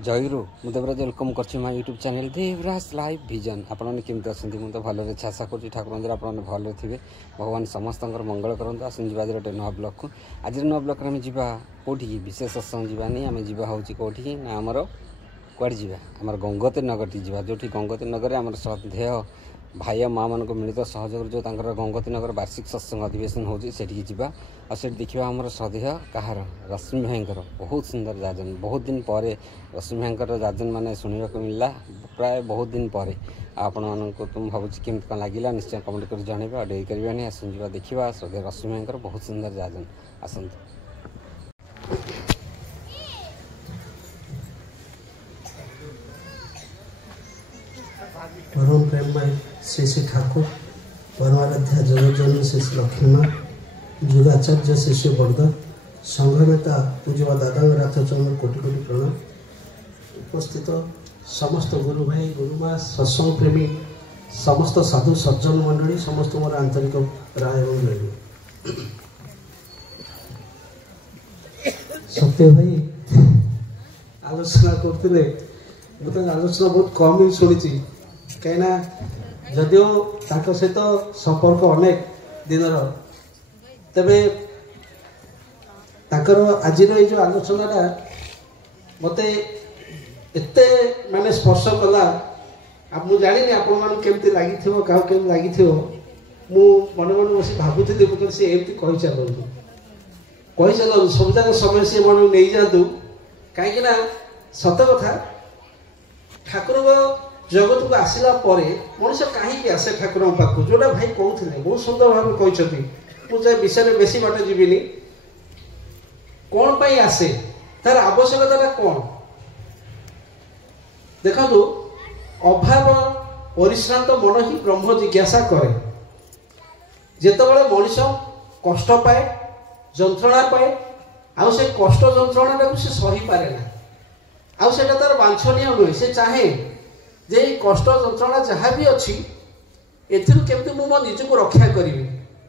जयगुरु मुझे देवराज वेलकम कर YouTube channel Devraj live vision आपने केमती अच्छे मुझे भले आशा करुँच ठाकुर मंदिर आप भले थे भगवान समस्त मंगल करते आसन आज गोटे नुआ ब्लॉग को आज नुआ ब्लॉग में जा कौटी विशेष सत्संग जावानी आम जा हूँ कौटी ना आमर कड़े जा आम गंगोत्री नगर टी जा जो गंगोत्री नगर आम श्रद्धेय भाई माँ मान मिलित सहयोग जो गंगोत्री नगर वार्षिक सत्संग अधिवेशन होती जा और से देखा आम श्रद्धेय कहार रश्मि भाई बहुत सुंदर जाजन बहुत दिन पर रश्मि भाई जाजन मैंने शुणा मिलला प्राय बहुत दिन पर आपण मानक तुम भावुँ केमती कौन लगे निश्चय कमेंट कर जनइबा और डेरी करवानी आसन जा देखा श्रद्धेय रश्मि भाई बहुत सुंदर जाजन आसत परम प्रेममय श्री श्री ठाकुर परमाराध्या जगज्जननी श्री श्री लक्ष्मण जुगाचार्य श्री श्री बर्द संघनेता पूज्य दादा राधचंद्र कोटि कोटि प्रणाम उपस्थित समस्त गुरु भाई गुरुमा सत्संग प्रेमी समस्त साधु सज्जन मंडली समस्त मोर आंतरिक राय एवं रही सत्य भाई आलोचना करते मुझे आलोचना बहुत कम ही शुणी कहीं जदिओ सहित संपर्क अनेक दिन तेरे आज जो आलोचना मत एत माने स्पर्श कला मुझे जानी आपण केमती लगी क्या लगी मन मन बस भावुली सी एमती कही चलु सब जाक समय सी मन नहीं जातु कहीं सत कथा ठाकुर जगत को आसला मनुष्य कहीं आसे ठाकुर पाक जोटा भाई कहते बहुत सुंदर भाव कहते मुझे विषय बेसी बाट जीविनी कौन पाई आसे तार आवश्यकता कौन देखो अभाव परिश्रांत मन ही ब्रह्म जिज्ञासा करे जितेबाला मनीष कष्ट पाए जंत्रणा पाए आउ से कष्ट जंत्रणा से सही पारे ना आउ से तार वांछनीय नुहे से चाहे जे कष्ट जंत्रणा जहाँ भी अच्छी एमती मो निज को रक्षा करी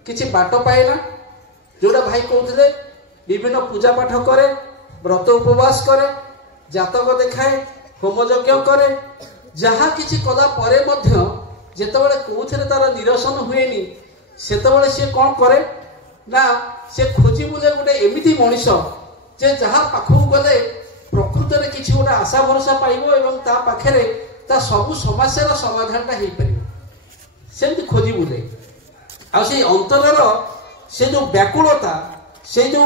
किसी बाट पाए ना जोड़ा भाई कहते विभिन्न पूजा पाठ करे व्रत उपवास करे जातक देखाए होम यज्ञ करे जहाँ किसी कला परे मध्य जेतेबेले कोउथिरे तार निरसन हुएनी सेतेबेले से कौन करे ना से खोजी बुले गोटे एमिति मनीष जे जहाँ पाखु गले प्रकृत में किसी गोटे आशा भरोसा पाइबो एवं ता पाखरे ता सबु समस्या समाधानटा हो पार सेमती खोजी बुले आ से अंतरर से जो व्याकुलता से जो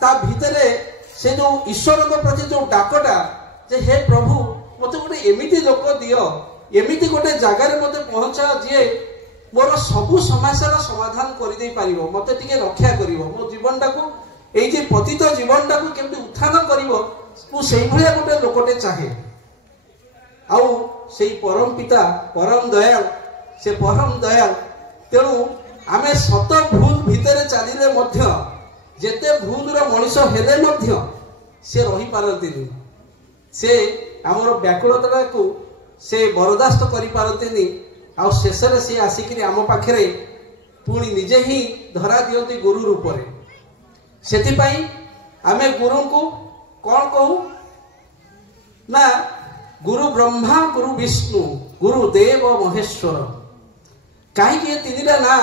ता भितरे से जो ईश्वर प्रति जो डाकटा जे हे प्रभु मत गोटे एमिति लोक दियो एमिति गोटे जगार मत पहुंचा जी मोर सबु समस्या समाधान कर दे पारिबो मते टिके रक्षा करिवो मो जीवनटा को एई जे पतित जीवनटा को केमति उत्थान करिवो मु सेई भलिया गोटे लोकटे चाहे आउ से परम पिता परम दयाल से परम दयाल तेणु आमे सत भूल भितर चलिले मध्य जेते भूल मनीष हेले मध्य से रही पारंतिनी से आमर व्याकुलता को से बरदास्त करि पारंतिनी आ शेष रे से आसिक आम पाखे पुणी निजे ही धरा दियंती गुरु रूप रे सेतिपाई आमे गुरु को कौन कहू ना गुरु ब्रह्मा गुरु विष्णु गुरु देव महेश्वर कहीं तीनटा ना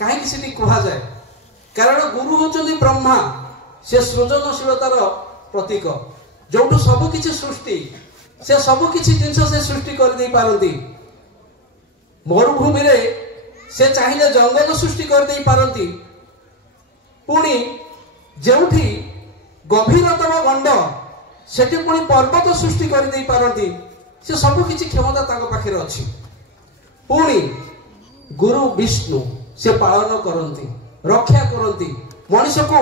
कहीं कह जाए कारण गुरु होचंदी ब्रह्मा से सृजनशीलतार प्रतीक जोटू सबकि सृष्टि से सबकि जिनस से सृष्टि कर दे पारती मरुभूमि रे से चाहिए जंगल सृष्टि कर दे पारती पुणी जोठी गभीरतम गंड सेठी पुणी पर्वत सृष्टि कर दे पारती से सब किछि क्षमता ताको पाखे अछि पुणी गुरु विष्णु से पालन करती रक्षा करती मनीष को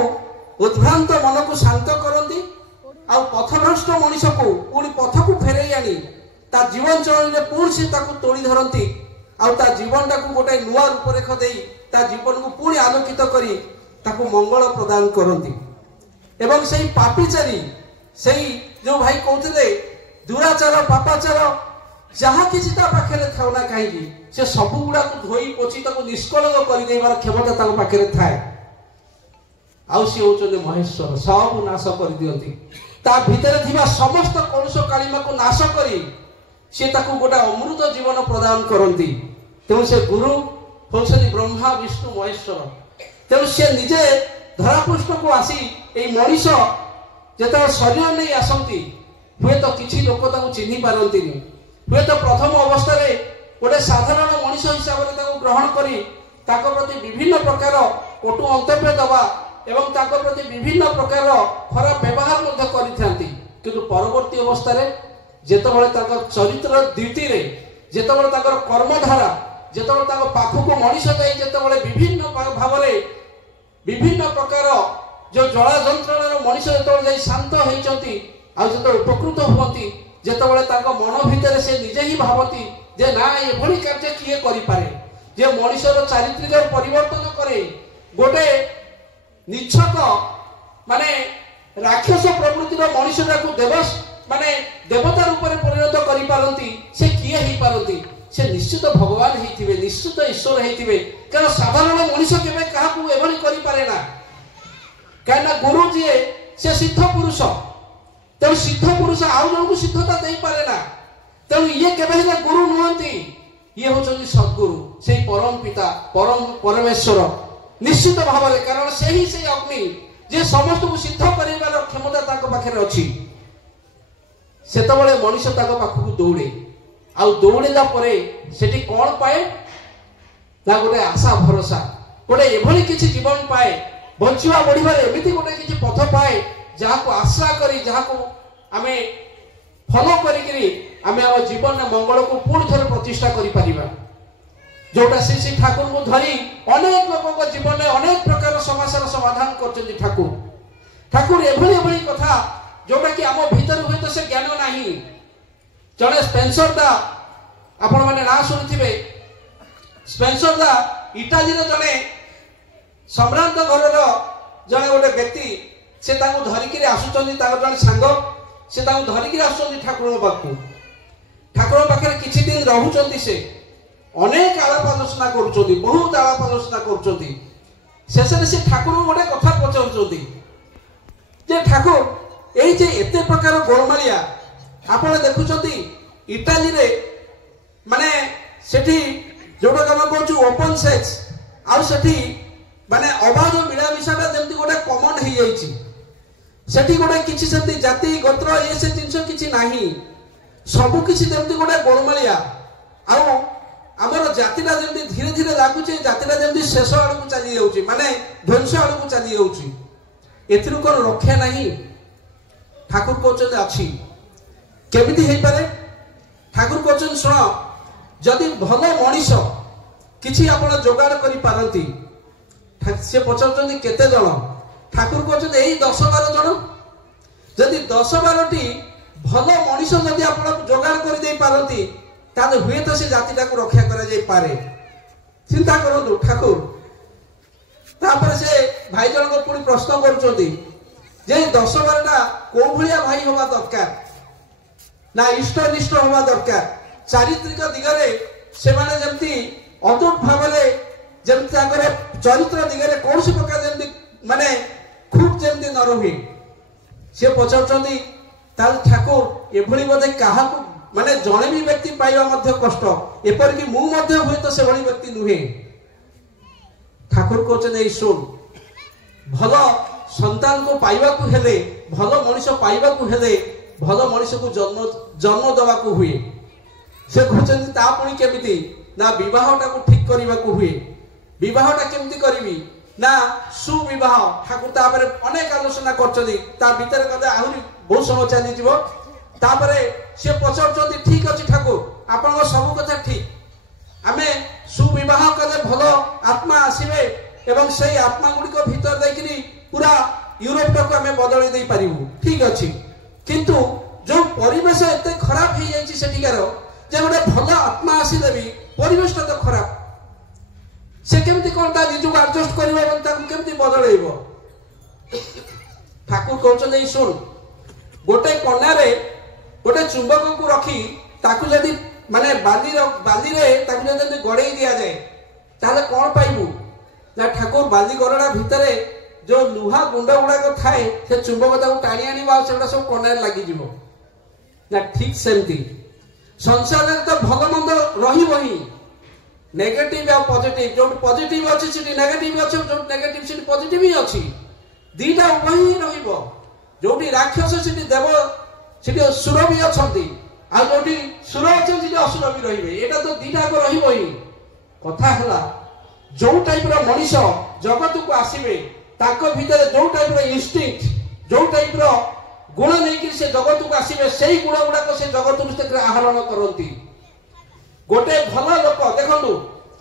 उद्भ्रांत मन को शांत करती आ पथभ्रष्ट मनीष को पुणी पथ को फेरई आनी ता जीवन चरण में पुणी से ताको तोड़ी धरती आ जीवन टाक गोटे नुआ रूपरेख दे ता जीवन को पुणी आलोकित करी ताको मंगल प्रदान करती एवं से पापीचारी से जो भाई कहते दुराचार पापाचार जहाँ किसी पाखे था ना कहीं से सब गुड़ा धोई पोछि निष्कलंक कर क्षमता पाखे थाए आउ सी होचंदी महेश्वर सब नाश कर दियंती ता भितर थिबा समस्त कलुष कालिमा को नाश करी से ताकू गोटे अमृत जीवन प्रदान करती। तेणु से गुरु होउछन्ति ब्रह्मा विष्णु महेश्वर। तेणु से निजे धरापृष्ठ को आसी ए मनीष जेत शरीर नहीं आसती हुए तो किसी लोक चिन्ह पारती हुए तो प्रथम अवस्था गोटे साधारण मनीष हिसाब से ग्रहण करी प्रति विभिन्न प्रकार कटु मंतव्य दबा एवं प्रति विभिन्न प्रकार खराब व्यवहार करती। किंतु परवर्ती अवस्था जेतबळे चरित्र दीति रे जेतबळे कर्मधारा जेतबळे पाखक मनीष जाए जेतबळे विभिन्न भाव विभिन्न प्रकार जो जला जंत्रणार मनीष जेतबळे जाई शांत होइचंती आ जेतबळे उपकृत हुवंती जेतबळे मन भितर से निजे ही भावती जे ना एभली कार्य किए करि पारे जे मनीषर चारित्र्य परिवर्तन करे गोटे निच्छक माने राक्षस प्रवृत्तिर मनीष को देवस माने देवता रूप में परिणत करि पारंती से किए ही पारंती से निश्चित भगवान ही निश्चित ईश्वर ही कारण साधारण मनीष केवे काहाकू एभली करि पारे ना कारण गुरु जी से सिद्ध पुरुष तेणु सिद्ध पुरुष आउ जन को सिद्धता दे पारे ना तेणु ये केवे गुरु नुहंती ये होचंती सद्गुरु से परम पिता परम परमेश्वर निश्चित भाव में कारण से ही से अग्नि जे समस्त को सिद्ध करिवार क्षमता ताको पाखरे अछि सेतबळे मनीष ताको पाखकू दौड़े आ दौड़ेला परे सेठी कोन पाए ना गोटे आशा भरोसा गोटे एभली किछि जीवन पाए बंचिवा बढ़िबार एमिति गोटे किछि पथ पाए जाहाको आशा करी जाहाको आमे फॉलो करी आमे आ जीवन मंगल को पुणी थरे प्रतिष्ठा करि परिबा जोटा श्री ठाकुर को धरी अनेक लोक जीवन में अनेक प्रकार समस्या समाधान करछन्ति ठाकुर एभली एभली कथा जोटा कि आम भीतर हुए तो से ज्ञान नहीं जड़े स्पेंसर दा आपण माने ना शुणुथिबे स्पेंसर दा इटाली रे जड़े सम्रांत घरर जड़े गोटे व्यक्ति से ताको धरिकी आसुचन्ति ताको जड़े सांग से ताको धरिकी आसुचन्ति ठाकुर पाखे किछि दिन रहुचन्ति से अनेक आलाप आलोचना करुचन्ति बहुत आलाप आलोचना करुचन्ति शेषे से ठाकुर गोटे कथा पचारुचन्ति जे ठाकुर एई जे एते प्रकार गोलमालिया आपण देखुचन्ति इटाली रे माने सेठी जोटा हम कहूँ ओपन सेक्स आ सेठी माने अबाध मिलामिशाटा जेमती गोटे कमन हो जाइछि सेठी गोटे किछि सेमती जाति गोत्र ये से जिंस किछि नाही सबु किछि जेमती गोटे गोलमालिया आ आमर जातिटा जमी धीरे धीरे लगुचे जातिटा जमी शेष आड़ को चली जाऊँगी माने ध्वंस आड़ को चली जाऊँगी एथिरु कोन रक्षा नहीं ठाकुर कहते अच्छी केमिति हो पारे ठाकुर कहते शुण जदि भल मनीष किछि आपण जोगाड़ करि पारंती से पचारुचंती केते जण ठाकुर कहते यही 10-12 जण जदि 10-12टी भल मनीष जदि आपण जोगाड़ कर दे पारंती ताले हुए तो से जातिटा को रक्षा करा जाय पारे चिंता करू ठाकुर तापर से भाई जन को पुणी प्रश्न करुचंती जे 10-12टा को भलिया भाई होवा दरकार ना इष्टनिष्ठ होवा दरकार चारित्रिक दिगरे से माने जमती अतुट भावरे जमती आकर चरित्र दिगरे कौन सी प्रकार जमती माने खूब जमती न रही से पचारुचंती ताल ठाकुर एभली बोधे काहाकू माने जणे भी व्यक्ति पाइबा मध्य कष्ट एपर कि मु मध्य हुए तो से भली व्यक्ति नुहे ठाकुर कहते शुण भल संतान को पाइबा को हेले भल मनीष पाइबा को हेले भल मनीष को जन्म दवा को हुए से कहते ता पुणी केमिति ना विवाहटा को ठीक करबा को हुए विवाहटा केमिति करबी ना सुविवाह ठाकुर तापर अनेक आलोचना करछथि ता भीतर कदे आहुरी बहुत समय चली जीवो तापरे से पचारुचंती ठीक अछि ठाकुर आपण सब कथा ठीक आमे सुविवाह कले भल आत्मा आसीबे एवं से आत्मा गुडी को भीतर देखिनी पूरा यूरोप को आमे बदलै दे पारिबु ठीक अछि किंतु जो परिवेश एते खराब हो जाइछि सेठिकार जे गोटे भल आत्मा आसीले भी परिवेशटा तो खराब से केमिति कोन ता निजु एडजस्ट करिवो एवं ता केमिति बदलैबो ठाकुर कहउछन सुन गोटे कोनारे गोटे चुंबक को रखी ताकू जदि माने बाली रे ताकू जदि गड़े दिया जाए ताले कोन पाइबू ना ठाकुर बाली गरडा भितरे जो लुहा गुंड गुडा थाए से चुंबक ताकू टाणी आनिबा सेटा सब कोनारे लागि जिवो ନା ଠିକ୍ ସେମିତି ସଂସାରରେ ତ ଭଲ ମନ୍ଦ ରହିବ ହିଁ, ନେଗେଟିଭ ଆଉ ପଜିଟିଭ। ଯୋଉଠି ପଜିଟିଭ ଅଛି ସେଠି ନେଗେଟିଭ ଅଛି, ଯୋଉଠି ନେଗେଟିଭ ସେଠି ପଜିଟିଭ ହିଁ ଅଛି। ଦିଟା ଉଭୟ ହିଁ ରହିବ। ଯୋଉଠି ରାକ୍ଷସ ସେଠି ଦେବ, ସେଠି ସୁର ବି ଅଛନ୍ତି, ଆଉ ଯୋଉଠି ସୁର ଅଛନ୍ତି ସେଠି ଅସୁର ବି ରହିବେ। ଏଇଟା ତ ଦିଟାକ ରହିବ ହିଁ। କଥା ହେଲା ଯୋଉ ଟାଇପର ମଣିଷ ଜଗତକୁ ଆସିବେ, ତାଙ୍କ ଭିତରେ ଯୋଉ ଟାଇପର ଇନଷ୍ଟିଙ୍କ୍ଟ, ଯୋଉ ଟାଇପର ଗୁଣ ନେଇକି ସେ ଜଗତକୁ ଆସିବେ, ସେଇ ଗୁଣ ଗୁଡାକ ସେ ଜଗତରୁ ସେଥିରେ ଆହରଣ କରନ୍ତି। ଗୋଟେ ଭଲ ଲୋକ ଦେଖନ୍ତୁ,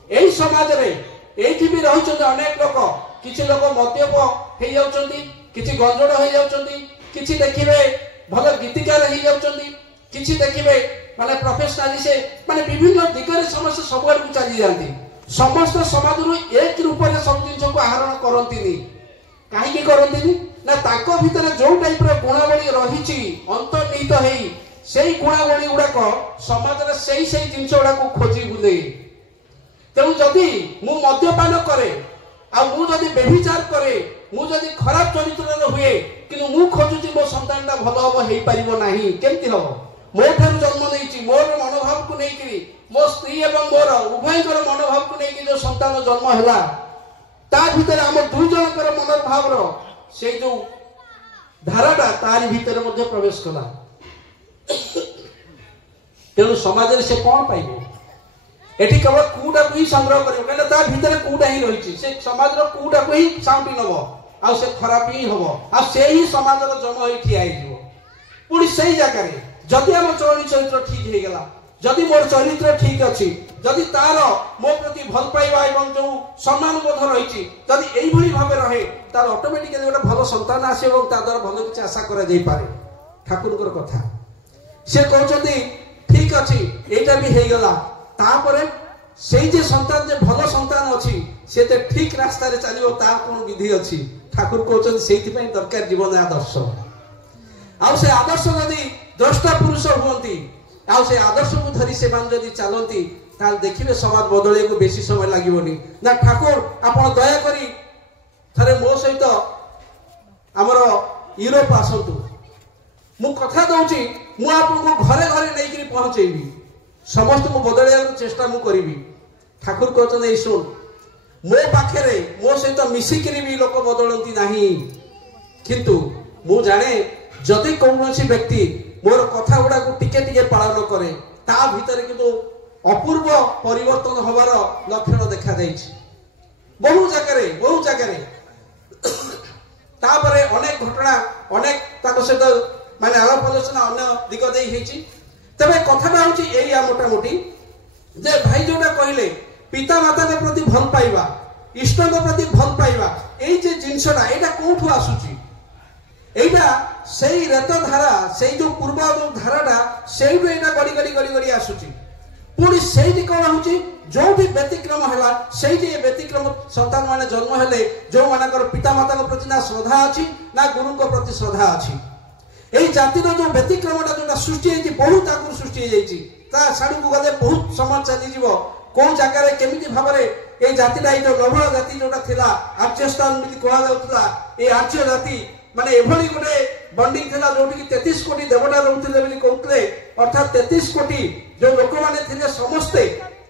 ଏଇ ସମାଜରେ ଏଇଠି ବି ରହିଛନ୍ତି ଅନେକ ଲୋକ। କିଛି ଲୋକ ମଦ୍ୟପ ହେଇଯାଉଛନ୍ତି, କିଛି ଗଞ୍ଜଡ଼ ହେଇଯାଉଛନ୍ତି, କିଛି ଦେଖିବେ ଭଲ ଗୀତିକାର ହେଇଯାଉଛନ୍ତି, କିଛି ଦେଖିବେ ମାନେ ପ୍ରଫେସନାଲି ସେ ମାନେ ବିଭିନ୍ନ ଦିଗରେ ସମସ୍ତେ ସବୁଆଡକୁ ଚାଲି ଯାଆନ୍ତି। ସମସ୍ତ ସମାଜରୁ ଏକ ରୂପରେ ସବୁ ଜିନିଷକୁ ଆହରଣ କରନ୍ତିନି। କାହିଁକି କରନ୍ତିନି? ନା ତାଙ୍କ ଭିତରେ ଯୋଉ ଟାଇପର ଗୁଣାବଳୀ ରହିଛି ଅନ୍ତର୍ନିହିତ ହେଇ, ସେଇ ଗୁଣାବଳୀ ଗୁଡାକ ସମାଜରେ ସେଇ ଜିନିଷ ଗୁଡାକୁ ଖୋଜି ବୁଲେ। ତେଣୁ ଯଦି ମୁଁ ମଦ୍ୟପାନ କରେ, ଆଉ ମୁଁ ଯଦି ବ୍ୟଭିଚାର କରେ, ମୁଁ ଯଦି ଖରାପ ଚରିତ୍ରରେ ହୁଏ, କିନ୍ତୁ ମୁଁ ଖୋଜୁଛି ମୋ ସନ୍ତାନଟା ଭଲ ହବ, ହେଇପାରିବ ନାହିଁ। କେମିତି ହବ? ମୋ ଠାରୁ ଜନ୍ମ ନେଇଛି, ମୋର ମନୋଭାବକୁ ନେଇକିରି, ମୋ ସ୍ତ୍ରୀ ଏବଂ ମୋର ଉଭୟଙ୍କର ମନୋଭାବକୁ ନେଇକି ଯୋଉ ସନ୍ତାନ ଜନ୍ମ ହେଲା, ତା ଭିତରେ ଆମ ଦୁଇ ଜଣଙ୍କର ମନୋଭାବର ସେଇ ଯୋଉ ଧାରାଟା ତାରି ଭିତରେ ମଧ୍ୟ ପ୍ରବେଶ କଲା। ତେଣୁ ସମାଜରେ ସେ କଣ ପାଇବ? ଏଠି କେବଳ କୁଟାକୁ ହିଁ ସଂଗ୍ରହ କରିବ, କାହିଁକିନା ତା ଭିତରେ କୁଟା ହିଁ ରହିଛି। ସେ ସମାଜର କୁଟାକୁ ହିଁ ସାଉଁଟି ନବ, ଆଉ ସେ ଖରାପ ହିଁ ହବ, ଆଉ ସେ ହିଁ ସମାଜର ଜମ ହେଇ ଠିଆ ହେଇଯିବ। ପୁଣି ସେଇ ଜାଗାରେ ଯଦି ଆମ ଚଳଣି ଚରିତ୍ର ଠିକ ହେଇଗଲା, ଯଦି ମୋର ଚରିତ୍ର ଠିକ ଅଛି, ଯଦି ତାର ମୋ ପ୍ରତି ଭଲ ପାଇବା ଏବଂ ଯୋଉ ସମ୍ମାନବୋଧ ରହିଛି ଯଦି ଏଇଭଳି ଭାବେ ରହେ, ତାର ଅଟୋମେଟିକାଲି ଗୋଟେ ଭଲ ସନ୍ତାନ ଆସିବ ଏବଂ ତା ଦ୍ୱାରା ଭଲ କିଛି ଆଶା କରାଯାଇପାରେ। ଠାକୁରଙ୍କର କଥା ସେ କହୁଛନ୍ତି ଠିକ ଅଛି, ଏଇଟା ବି ହେଇଗଲା। ତାପରେ ସେଇ ଯେ ସନ୍ତାନ, ଯେ ଭଲ ସନ୍ତାନ ଅଛି, ସେ ଯେ ଠିକ ରାସ୍ତାରେ ଚାଲିବ, ତାର କଣ ବିଧି ଅଛି? ଠାକୁର କହୁଛନ୍ତି ସେଇଥିପାଇଁ ଦରକାର ଜୀବନ ଆଦର୍ଶ। ଆଉ ସେ ଆଦର୍ଶ ଯଦି ଦ୍ରଷ୍ଟା ପୁରୁଷ ହୁଅନ୍ତି, ଆଉ ସେ ଆଦର୍ଶକୁ ଧରି ସେମାନେ ଯଦି ଚାଲନ୍ତି, ତାହେଲେ ଦେଖିବେ ସମାଜ ବଦଳେଇବାକୁ ବେଶୀ ସମୟ ଲାଗିବନି। ନା ଠାକୁର ଆପଣ ଦୟାକରି ଥରେ ମୋ ସହିତ ଆମର ୟୁରୋପ ଆସନ୍ତୁ। ମୁଁ କଥା ଦଉଛି, ମୁଁ ଆପଣଙ୍କୁ ଘରେ ଘରେ ନେଇକରି ପହଞ୍ଚେଇବି, ସମସ୍ତଙ୍କୁ ବଦଳେଇବାକୁ ଚେଷ୍ଟା ମୁଁ କରିବି। ଠାକୁର କହୁଛନ୍ତି ଏଇ ଶୁଣ, ମୋ ପାଖରେ ମୋ ସହିତ ମିଶିକିରି ବି ଲୋକ ବଦଳନ୍ତି ନାହିଁ, କିନ୍ତୁ ମୁଁ ଜାଣେ ଯଦି କୌଣସି ବ୍ୟକ୍ତି ମୋର କଥା ଗୁଡାକୁ ଟିକେ ଟିକେ ପାଳନ କରେ, ତା ଭିତରେ କିନ୍ତୁ ଅପୂର୍ବ ପରିବର୍ତ୍ତନ ହବାର ଲକ୍ଷଣ ଦେଖାଯାଇଛି ବହୁ ଜାଗାରେ। ତାପରେ ଅନେକ ଘଟଣା, ଅନେକ ତାଙ୍କ ସହିତ ମାନେ ଆଳାପ ଆଲୋଚନା ଅନ୍ୟ ଦିଗ ଦେଇ ହେଇଛି। ତେବେ କଥାଟା ହଉଛି ଏଇଆ ମୋଟାମୋଟି, ଯେ ଭାଇ ଯୋଉଟା କହିଲେ ପିତା ମାତାଙ୍କ ପ୍ରତି ଭଲ ପାଇବା, ଇଷ୍ଟଙ୍କ ପ୍ରତି ଭଲ ପାଇବା, ଏଇ ଯେ ଜିନିଷଟା ଏଇଟା କୋଉଠୁ ଆସୁଛି? এইটা সেই রেত ধারা, সেই যে পূর্ব ধারাটা সেইটু এটা গড়ি গড়ি গড়ি গড়ি আসুচি। পুଣି সেইটি কোন হচ্ছে যোউটি ব্যতিক্রম হেলা, সেইটি ব্যতিক্রম সন্তান মানে জন্ম হেলে যে মানকর পিতা মাতাଙ୍କ প্রতি না শ্রদ্ধা আছে না গুরুଙ୍କ প্রতি শ্রদ্ধা আছে। এই জাতির যে ব্যতিক্রমটা যেটা সৃষ্টি হয়েছে বহুত আগুন সৃষ্টি হয়ে যাইছি, তা সাড়ুকু গলে বহুত সময় চালিଯିବ। কোন জায়গায় কেমিতি ভাবে এই জাতিটা এই যে লবণ জাতি যেটা লা আর্যস্থান বলি কুয়া যাউতলা, এই আর্য জাতি মানে এভাবে গোটে বন্ডিং লা যোটি 33 কোটি দেবতা রহুଥିଲେ বলি কହୁଥିଲେ। অর্থাৎ 33 কোটি যে লোক মানে ଥିଲେ সমস্তে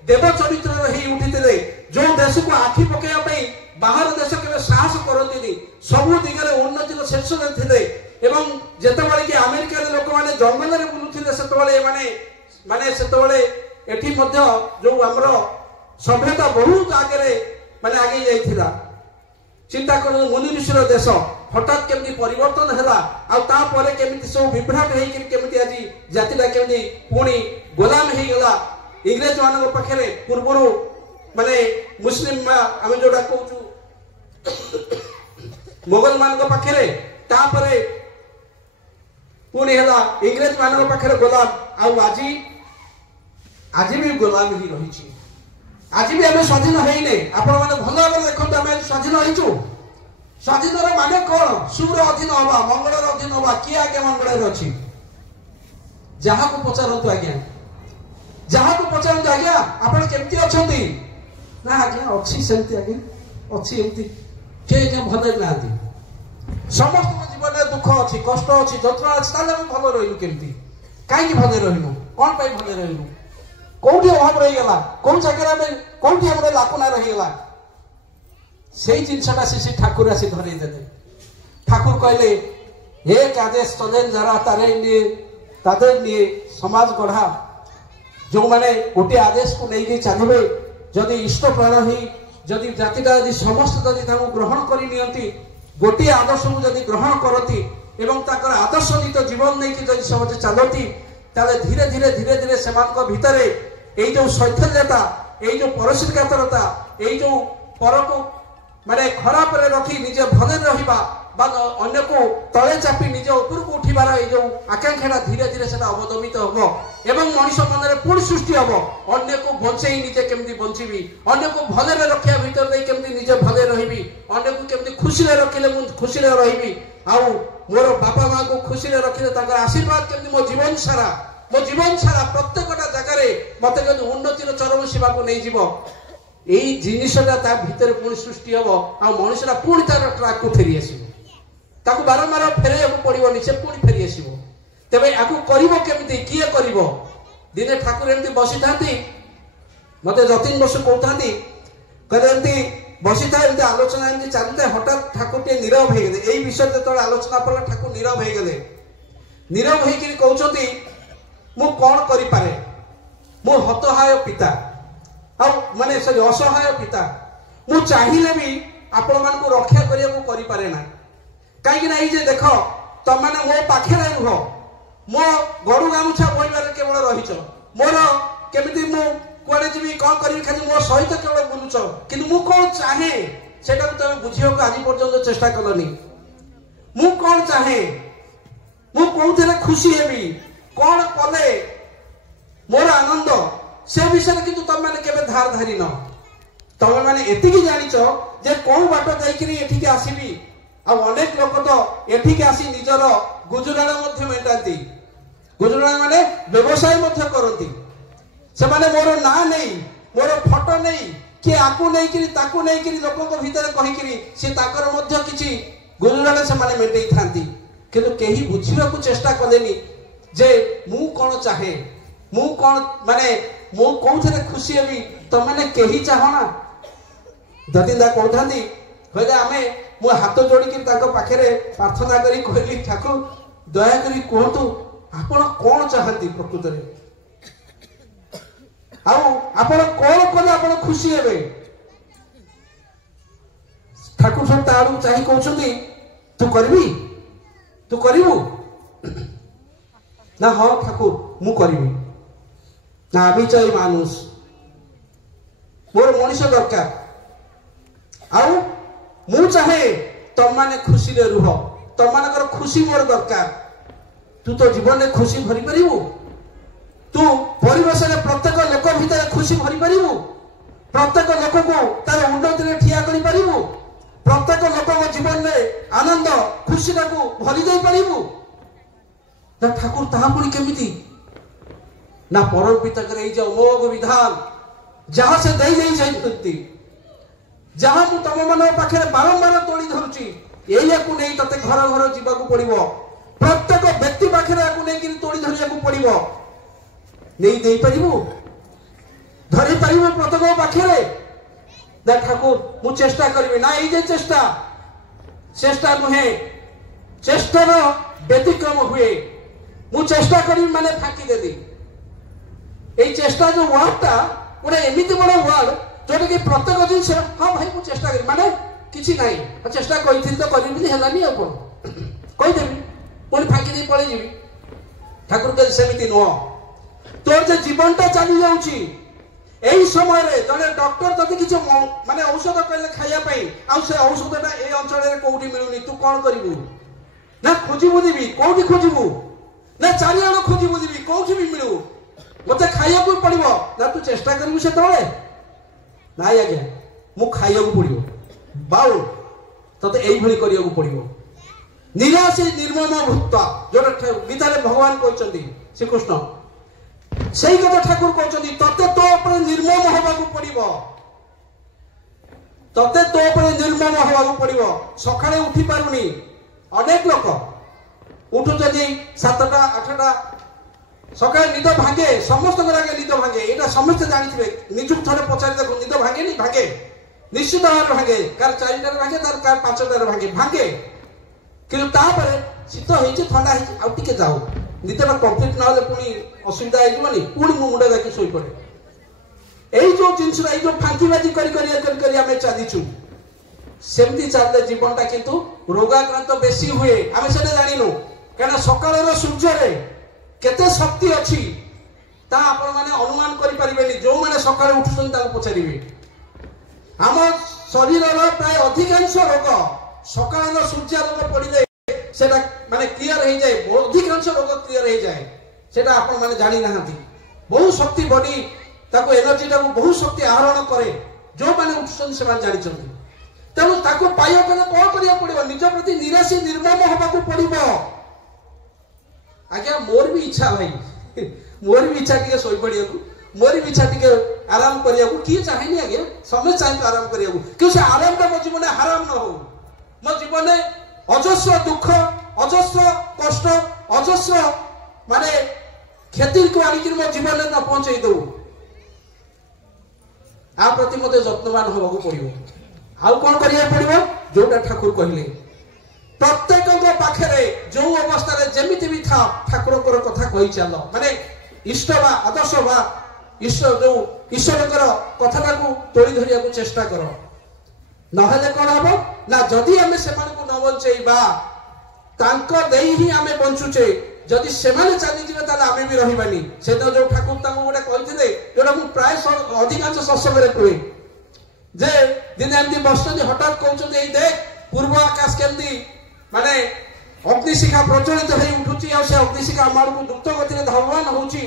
দেব চরিত্রর হই উঠিଥିଲେ, যে দেশকু আখি পকাইয়া পাই বাহার দেশ কেবে সাহস করন্তিনি, সবু দিগরে উন্নতির শীর্ষে ଥିଲେ। এবং যেতবেলে কি আমেরিকার লোক মানে জঙ্গলরে বুলুଥିଲେ সেতবেলে মানে সেতবেলে এটি মধ্য যে আমার সভ্যতা বহুত আগে মানে আগে যাইছিলা। চিন্তা করুন মুনি ঋষির দেশ হঠাৎ কেমনি পরিবর্তন হেলা, আউপরে কেমিতি সব বিভ্রাট হয়েকি কেমিতি আজ জাতিটা কেমনি পুনি গোলাম হয়ে গলা ইংরেজ ମାନଙ୍କ পাখে। পূর্বরু মানে মুসলিম আমি যেটা কৌছু মোগল ମାନଙ୍କ পাখে, তাপরে পুনি হেলা ইংরেজ ମାନଙ୍କ পাখে গোলাম। আজি বি গোলাম হি রহিছি, আজি বি আমি স্বাধীন হইনে। আপন মানে ভালো ভাবে দেখুন, আমি স্বাধীন হইছু। স্বাধীনর মানে কোন? সূর্য অধীন হবা, মঙ্গলের অধীন হবা। কি আগে মঙ্গলের অছি? যাহাকে পচারন্তু আজ্ঞা, যাহাকে পচারন্তু আজ্ঞা আপন কেমতি অছন্তি? না আজ্ঞা অছি সেমতি, আজ্ঞা অছি এমতি। কে আজ্ঞা ভালো নাহাନ୍ତି। সমস্ত জীবনে দুঃখ আছে, কষ্ট আছে, যন্ত্রণা আছে, তাহলে আমি ভালো রইলু কেমতি? कहीं भले रहीनु कौन पाई भले रहीनु कौटी अभाव रहीगला कौन जगह कौटी आम लाकुना रहीगला से जिनसा से ठाकुर आसी धरई देते ठाकुर कहले एक आदेश चलेन जरा तादे निये समाज गढ़ा जो माने गोटे आदेश को लेकिन चलिए जदि इष्ट प्राण ही जदि जातिटा यदि समस्त जदि ग्रहण कर गोटे आदर्श को जदि ग्रहण करती एवं ताकर आदर्श नीत जीवन नहीं कि जदि समझे चलती ताले धीरे धीरे धीरे धीरे से भितर ये जो शैथल्यता ये जो परस्परिकता ये जो पर को माने खराब रखी निजे भले रहिबा अन्य को तले चापी निज ऊपर को उठिबार ये जो आकांक्षा धीरे धीरे से अवदमित हम एवं मनीष मन में पुणी सृष्टि हम अन्य को बंचई निजे केमती बंचीबी अन्य को भले रखा भीतर नहीं केमती निजे भले रही अन्य को केमती खुशी रखिले खुशी रही आउ मोर बापा माँ को खुशी रखिले आशीर्वाद केमती मो जीवन सारा प्रत्येकटा जगार मत उन्नतिर चरम सीमा को नहीं जीव यही जिनटा भितर पुणी सृष्टि हम आ मनुष्यटा पुणी तार ट्राक को फेरी आसो ताकू बारंबार फेर पड़ोनी से पुणी फेरी आसो तेज आपको करमी किए कर दिने ठाकुर एमती बसी था मत जतीन बसु कहते कहते बसी था एमती आलोचना एमती चलते हठात ठाकुर टे नीरव हो गले यही विषय जो आलोचना पड़ा ठाकुर नीरव हो गले नीरव होती मु कौन करें मु हतहाय पिता माने सॉरी असहाय पिता मु चाहिए भी आपण मान को रक्षा करि पारे ना कहीं ना ये देख तुम मैंने मो पाखे रुह मो गरु गामुछा बोईबार केवल रहीच मोर केमिति मु कुआडे जीवी कौन करी खाली मो सहित केवल बुलुच किंतु मु कौन चाहे सेटा तुम बुझियो आज पर्यंत चेष्टा कलनी मु कौन चाहे मु कोउथले खुशी हेबी कौन कले मोर आनंद से विषय किंतु तुम मैंने केबे धार धारी न तुम मैंने एतिकी जानिच जे कौन बाट जाइकरी एठिके आसीबी आ अनेक लोक तो एठिके आसी निजर गुजराण मध्य मेटाती गुजराण माने व्यवसाय मध्य करती से माने मोर ना नहीं मोर फोटो नहीं कि आकु नहीं करी ताकु नहीं करी लोकों को भीतर कहि करी से ताकर मध्य किछि गुजराण से माने मेटई थांती किंतु केही बुझिबा को चेष्टा कलेनी जे मु कोन चाहे मु कोन माने मु कोउथरे खुशी हेबी तो माने केही चाहना दतिंदा कहथांती कहले आमे मु हाथ जोड़ी कि ताको पाखरे प्रार्थना करी कहली ठाकुर दया करी कहतु आपण कोन चाहती प्रकृत रे आउ आपण कोन कोन आपण खुशी हेबे ठाकुर सब तारू चाहि कहउछंती तू करबी तू करिवु ना हो ठाकुर मु करबी ना आमी चाहि मानुष मोर मनुष्य दरकार आउ मु चाहे तुम माने खुशी रे रुह तुम मानकर खुशी मोर दरकार तू तो जीवन में खुशी भरी पारिबु तू परिवेश में प्रत्येक लोक भीतर खुशी भरी पारिबु प्रत्येक लोक को तार उन्नति रे ठिया करि पारिबु प्रत्येक लोक को जीवन में आनंद खुशी को भरी दे पारिबु ना ठाकुर ताहा पुणी केमिति ना परम पिता करे जो अमोघ विधान जहां से दई दई जाइतती जहां मु तम मन पाखे बारंबार तोड़ी धरुची एया को नहीं तते घर घर जीवा को पड़िबो प्रत्येक व्यक्ति पाखे को नहीं कि तोड़ी धरिया को पड़िबो नहीं देई परिबो धरि परिबो प्रत्येक पाखे ना ठाकुर मु चेष्टा करबी ना ए जे चेष्टा नुहे चेष्टार व्यतिक्रम हुए मु चेष्टा करबी माने फाकी देदी ए चेष्टा जो वर्डटा गोटे एमिति बड़ वर्ड जोटा कि प्रत्येक जिन हाँ भाई मुझे चेष्टा करी माने किसी ना चेष्टा करी तो करी हेलानी कहीदेवी पुणी फाँकी दे पलि जी ठाकुर कहते सेमती नुह तोर जो जीवनटा चली जाऊँगी यही समय जड़े डॉक्टर जब किसी माने औषध कहले खायापी से औषधटा ये अंचल कौटी मिलूनी तू कौन करू ना खोजी बुझी कौटी खोजबू ना चारिआड़ खोजी बुझी कौटी भी मिलू मत खाया पड़ो ना तू चेष्टा करू से नाई आज्ञा मु खाइया पड़ो बाउ ते यही करिया पड़ो निराशी निर्मम भूत जो गीता भगवान कहते श्रीकृष्ण से कथा ठाकुर कहते ते तो निर्मम हवा पड़ो ते तो निर्मम हवा पड़ो सकाळे उठी पारुनी अनेक लोक उठुचंदी 7टा 8टा सकाल निद भांगे समस्त आगे निद भांगे ये समस्ते जानते निजुक थे पचारि देखो निद भांगे नहीं भांगे निश्चित भाव भांगे कार 4टार भांगे तार कार 5टार भांगे भांगे कि शीत हो थंडा होके जाओ निदटा कम्प्लीट ना पुणी असुविधा होनी पुणी मो मुंडा जाकि शोई पड़े यही जो जिनसा जो फांकीबाजी कर चलीचु सेमती चलते जीवनटा किंतु रोगाक्रांत बेसी हुए आम से जानू कहीं सकाल सूर्य केते शक्ति अच्छी ता आपण माने अनुमान करि परिबेनी जो माने सकाळे उठुछन ता पचारिबे हम शरीर रो प्राय अधिकांश रोग सकाळ सूर्य रोग पड़िले सेटा माने क्लियर हो जाए अधिकांश रोग क्लियर हो जाए सेटा आपण माने जानि नाहंती बहुत शक्ति बॉडी ताको एनर्जी ताको बहुत शक्ति आहरण करे जो माने उठुछन से माने जानि छथि तेणु ताको पाइयो कने कोन करिया पड़िबो निज प्रति निराशी निर्मम होबाकू पड़िबो आज्ञा मोर भी इच्छा भाई मोर भी इच्छा टिके सोई पड़िया मोर भी इच्छा टिके आराम करिया किए चाहेनी आज्ञा समस्त चाहे आराम करिया क्यों से आराम का मो जीवन हाराम न हो मो जीवन अजस्र दुख अजस्र कष्ट अजस्र माने क्षति को आनिक मो जीवन न पहुंचे दो आ प्रति मते जत्नवान होबाकू पड़िबो आउ कोन करिया पड़िबो जोटा ठाकुर कहले प्रत्येक पाखे जो अवस्था जमीती भी था ठाकुर कथा कही चल माने इष्ट बा आदर्श बा ईश्वर जो ईश्वर कथा तोड़ी धरिया चेष्टा कर नहेले कौन हम ना जदि आम से न बचेबा ही आम बंचुचे जदि से चलीजे आम भी रही से जो ठाकुर गोटे कहते जोटा मुझे प्राय अधिकांश सत्संग कहे जे दिने एमती बस हठात कहते देख पूर्व आकाश केमती माने अग्निशिखा प्रज्वलित हो उठुची आ से अग्निशिखा आम को द्रुत गति में धावमान होची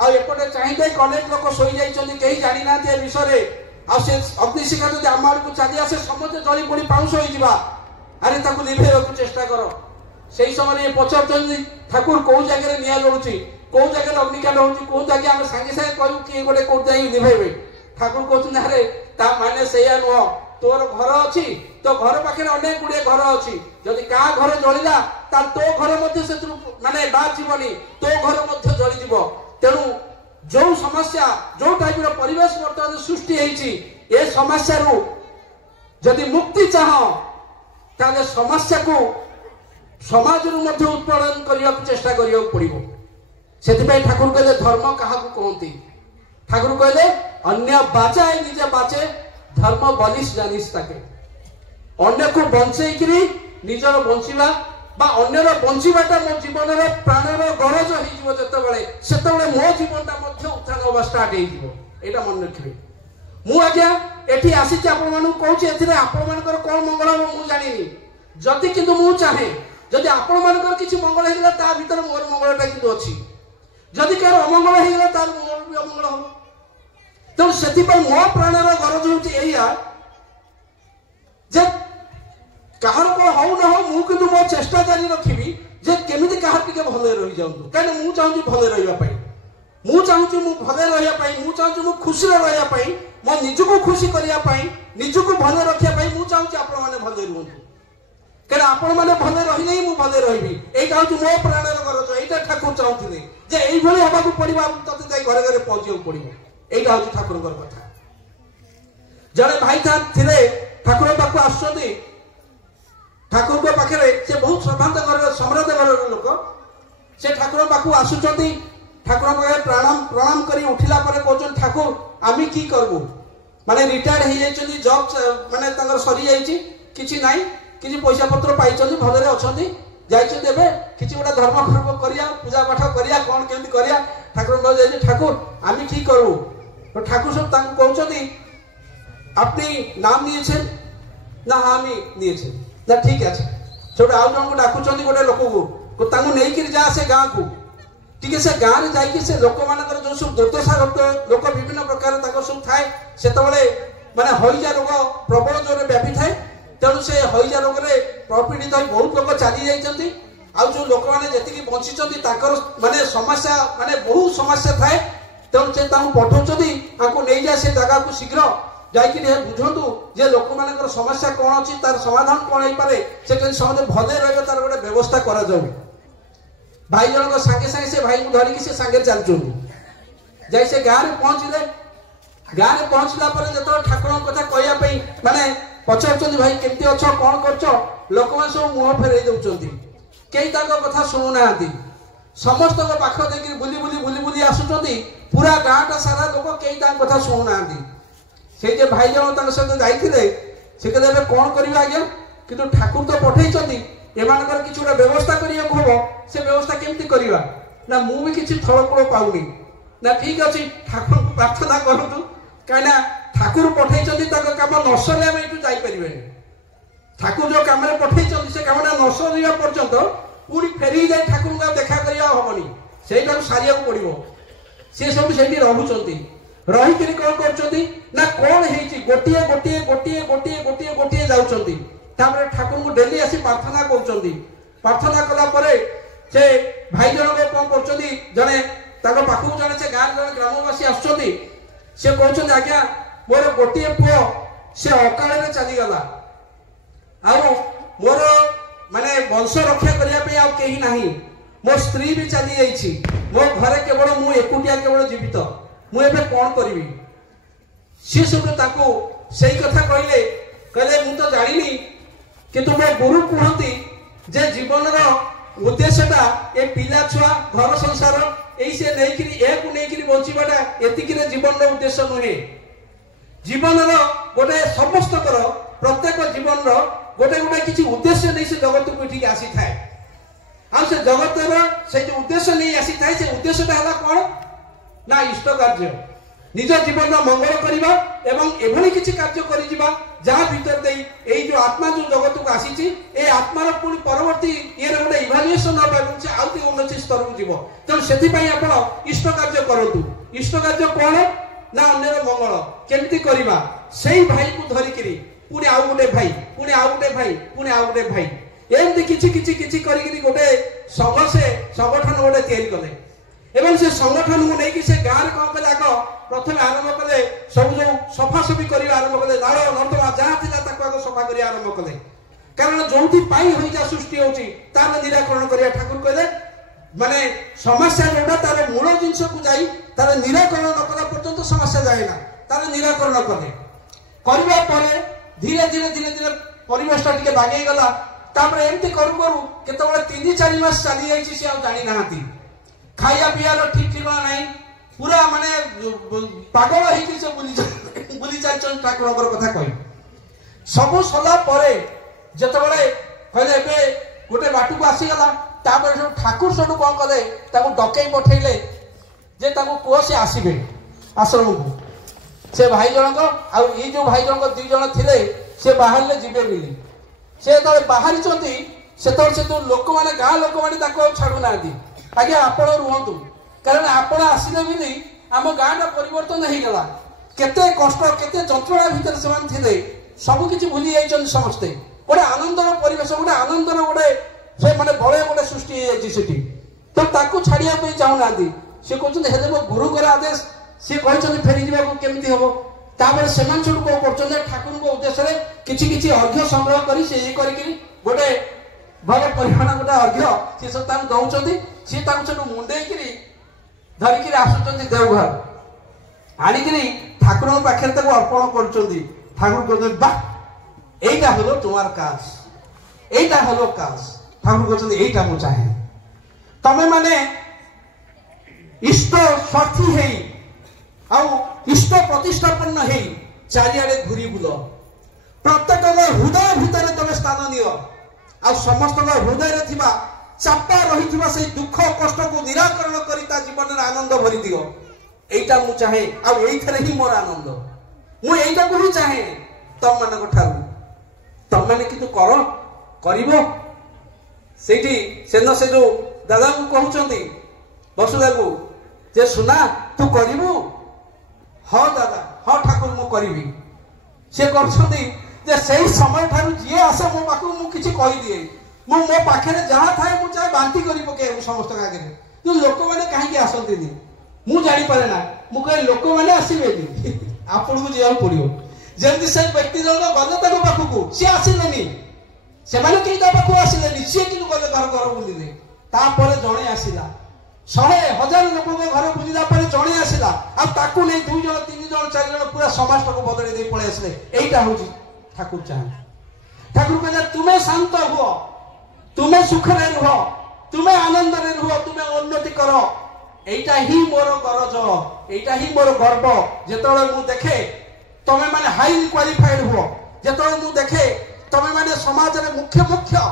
आ एपटे चाहिए अनेक लोक शोई जाइछन्ति केही जानि नाथि ए विषय आ से अग्निशिखा जदि आम को चली आसे समस्त जली पड़ी पाउस हो जिबा अरे ताकू निभेबाकू चेष्टा कर सेही समय ये पचारछन्ति ठाकुर को जगह निया जळुची को जगह अग्निकांड होची को जगह आम संगे संगे कहू कि गोटे को जाई निभेबे ठाकुर कहछन अरे ता माने सेया नुह तोर घर अच्छी तो घर पाखे अनेक गुड़े घर अच्छी जदि क्या घर जलिला तो घर माने बात जीवनी तो घर जली तेणु जो समस्या जो टाइप परिवेश बर्तमान सृष्टि ए समस्या जदि मुक्ति चाह ताले समस्या को समाज उत्पादन करने चेष्टा करने पड़ो से ठाकुर कहले धर्म क्या कहती ठाकुर कहले अन्य बाचाए निजे बाचे धर्म बलिश जानिस ताके अन्य को बंचेकरी निजर बंचिबा बा अन्यर बंचिबाटा मो जीवन रे प्राणर गरज होई जिवो जतबेले सेतबेले मो जीवनटा मध्ये उत्थान होबा स्टार्ट होई जिवो एटा मन रखिबे मु आज्ञा एठी आसी कि आपण मानु कहूची एथिरे आपण मानकर कोन मंगल हो मु जानिनी जति किंतु मु चाहे जदि आपण मानकर किछि मंगल हेला ता भीतर मोर मंगलटा किंतु अछि जदि कार अमंगल हेला ता मोर भी अमंगल हो तो सेति पर मो प्राणर गरज होची एया जे कहार को हो न हो मु किंतु मो चेष्टा जारी रखिबी जे केमिति कहार टिके भले रहि जाउंतु काने मु चाहूची भले रहिबा पई मु चाहूची मु भले रहिया पई मु चाहूची मु खुशी रहिया पई मो निजको खुशी करिया पई निजको भले रखिया पई मु चाहूची आपण माने भले रहंतु काने आपण माने भले रहिले ही मु भले रहिबी एटा होची मो प्राणर गरज एटा ठाकुर चाहूथिले जे एई भली हबाकू पड़िबा तते जाई घरे घरे पहुंचियो पड़िबो एटा होची ठाकुरकर कथा जड़े भाई था थिले ठाकुर पाखु आसुछन्ति ठाकुर को पाखे से बहुत श्रद्धांत घर सम्राट घर लोक से ठाकुर पाखु आसुछन्ति ठाकुर पाखे प्रणाम करी उठिला परे कहछन ठाकुर आमी की करबो माने रिटायर्ड हे जाइछन्ति जॉब माने तंगर सरी जाइछि किछि नाही किछि पैसा पत्र पाइछन्ति भलरे अछन्ति जाइछन्ति एबे किछि गोटा धर्म कर्म करिया पूजा पाठ करिया कोन केमति करिया ठाकुर कहै जाइछि ठाकुर आमी की करू तो ठाकुर सब तांको कहछन्ति अपनी नाम नियेछेन ना हामी नियेछेन ना ठीक है छोटे आउ जन को डाकुचंदी गोटे लोक को तांको नै कि जा से गां को ठीक है से गां रे जाई कि से लोक मानकर जो सब दुर्दशा लोक विभिन्न प्रकार ताको सब थाए सेतबेले माने हइजा रोग प्रबल जोरे व्यापी थाए तेणु से हइजा रोग रे प्रपीड़ित होई बहुत लोक चाली जाइचंती आउ जो लोक माने जेतिकी बंचिचंती ताकर माने समस्या माने बहुत समस्या थाए तेणु से तांको पठौचंती तांको नै जा से जगह को शीघ्र जाइकि बुझंतु जे लोक मानकर समस्या कोन अछि तार समाधान कोन होई पारे से समझे भले रहबे तार गोटे व्यवस्था करा जाउ भाई जनक सागे सागे से भाई को धरिकी से सागे चलुछंती जाई से गाँव में पहुंचले गाँव में पहुंचला पर जो ठाकुर कथा कहवाई माने पचार भाई केमती अच्छ कौन कर लोक मैंने सब मुह फेर दौरान कई कथा शुणुना समस्त पाख देखिए बुली बुली बुली बुली आसुँच पूरा गाँटा सारा लोक कई कथा शुणुना से जे भाई जन सहित जाते से कहते कौन करवा आज्ञा किंतु ठाकुर तो पठे एमानकर किसी गोटे व्यवस्था करने को हम से व्यवस्था केमती करवा ना मुझे किसी थलकूल पाऊनी ना ठीक अच्छे ठाकुर को प्रार्थना करूँ कहीं ठाकुर पठे कम न सर आम यू जापर ठाकुर जो कम पठे से कम न सर पर्यंत पुणी फेरिक जाए ठाकुर को देखा करवा हमनी से सारिया पड़ो सी सब से रही कौन कर कौन है गोटे गोटे गोटे गोटे गोटे गोटे जाऊँच ठाकुर को डेली आसी प्रार्थना प्रार्थना कला से भाई जन कौन कर जड़े पाखक जड़े से गाँव जड़े ग्रामवासी आसुँच से कहते आज्ञा मोर गोटे पुओ से अकाल चलीगला मोर माने वंश रक्षा करने कहीं ना मो स्त्री भी चली जाइए मो घरे केवल मु एकुटिया केवल जीवित मुझे कौन करी सी सब से कथा कहले कहले मु तो जानी किंतु मो गुरु कहती जे जीवन उद्देश्यटा ए पिला छुआ घर संसार यही से नहीं बचाटा एतिक जीवन उद्देश्य नुहे जीवन गोटे समस्त प्रत्येक जीवन गोटे गोटे किसी उद्देश्य नहीं से जगत को ये आसी थाए आ से जगत से जो उद्देश्य नहीं आसी थाए से उद्देश्यटा है कौन ना इष्ट कार्य निज जीवन मंगल करवा एवं एभली किसी कार्य करिजिबा जहाँ भीतर दे यही जो आत्मा जो जगत को आसी ए आत्मार पुणी परवर्ती ये गोटे इभालुएसन से आउट उन्नति स्तर को जीव तेणु से आप इष्ट कार्य करूँ इष्ट कार्य कौन ना अन्य मंगल केमती करवा से भाई को धरिकी पुणी आउ गोटे भाई पुणी आउ गोटे भाई पुणी आउ गोटे भाई एमती किछि किछि किछि करिकरी गोटे संघ से संगठन गोटे तैयारी कले एवं से संगठन को लेकिन से गाँव में कौन कले आग प्रथम आरंभ कले सब जो सफासफी कर आरंभ कले नाल नर्दमा जहाँ था सफा कर आरंभ कले कारण जो हईजा सृष्टि होची तार निराकरण करवा ठाकुर कहले माने समस्या जोटा तार मूल जिनस को जाई तार निराकरण न कला पर्यंत समस्या जाए ना तार निराकरण कले करबा परे धीरे धीरे धीरे धीरे परिवेशटा टिके बागेई गला तापर एमती करू करू केतबेले 3-4 मास चली जाईची से आ जानी नाहाती खाइया पियार ठीक ठिकाना नहीं पूरा माने पागल होइकी से बुली चल ठाकुर कथा कहि सब सला परे जतबेले कहले एबे गोटे बाटू को आसी गला तापर सब ठाकुर सब कोन कले ताको डकई पठेले जे ताको को से आसीबे आश्रम को से भाई जनक आ ई जो भाई जनक दुई जन थिले से बाहरले जिबे मिली से तले बाहरी चंती से तो लोक माने गाँ लोक माने ताको छाडू नादी आज्ञा आपण रुहतु कारण आपण आसिले भी आम गाँटा परिवर्तन हो गला केते कष्ट केते जंत्रणा भितर से थिले सब किछि भूली जाइछन समस्ते गोटे आनंदर परिवेश गोटे आनंदर गोटे से माने बड़े गोटे सृष्टि हो जाइछि तो ताको छाड़िया पे चाहू नादी से कहते हेले मो गुरुकर आदेश सी कहते फेरी जावाक केमती हम तापर सेमान सब कौन कर ठाकुर को उद्देश्य किछि किछि अर्घ्य संग्रह करी से ये करी गोटे भल परिमाण गोटे अर्घ्य सी सब दौरान सी सब मुंडे धरिकी आसुँच देवघर आणिकी ठाकुर पाखे अर्पण कर ठाकुर कहते बा यहीटा हलो तुम्हार काश यहीटा हलो काश ठाकुर कहते यहीटा मु चाहे तमे माने इष्ट स्वार्थी है इष्ट प्रतिष्ठापन्न है चारिआडे घूरी बुल प्रत्येक हृदय भितर तुम स्थान नियो आ समस्त हृदय थिबा चापा रही से दुख कष्ट को निराकरण कर जीवन में आनंद भरी दियो एटा मु चाहे आ ही मोर आनंद मु एटा को ही चाहे तम मान ठारू तम मैंने किंतु कर से जो दादा को कहते बसुदा को जे सुना तू करू हाँ दादा हाँ ठाकुर मु करी सी कर समय ठार जी आसे मो पाक मुझे कहीदिए मो पाखे जहाँ थाए मुझे बांती कर पके समस्त आगे जो लोक मैंने कहीं आसती मुझे जापे ना मुझे लोक मैंने आसबे आपन को जावाक पड़ो जमी से व्यक्ति जन गले पाखक सी आसिले से पाखक आसिले सी कि गले घर घर बुले तापर जड़े आसला 100,000 लोक घर बुझला जड़े आसला आकु नहीं 2 जन 3 जन 4 जन पूरा समाज को बदल दे पड़े आसले यहीटा हूँ ठाकुर चाहते ठाकुर कहले तुम्हें शांत हुओ तुम्हें सुखरे रुह तुम्हें आनंद रे रुह तुम्हें उन्नति कर एटा ही मोर गरज एटा ही मोर गर्व जेतोळे मु देखे तमे माने हाईली क्वालिफाइड हुओ जेतोळे मु देखे तमे माने समाज रे मुख्य मुख्य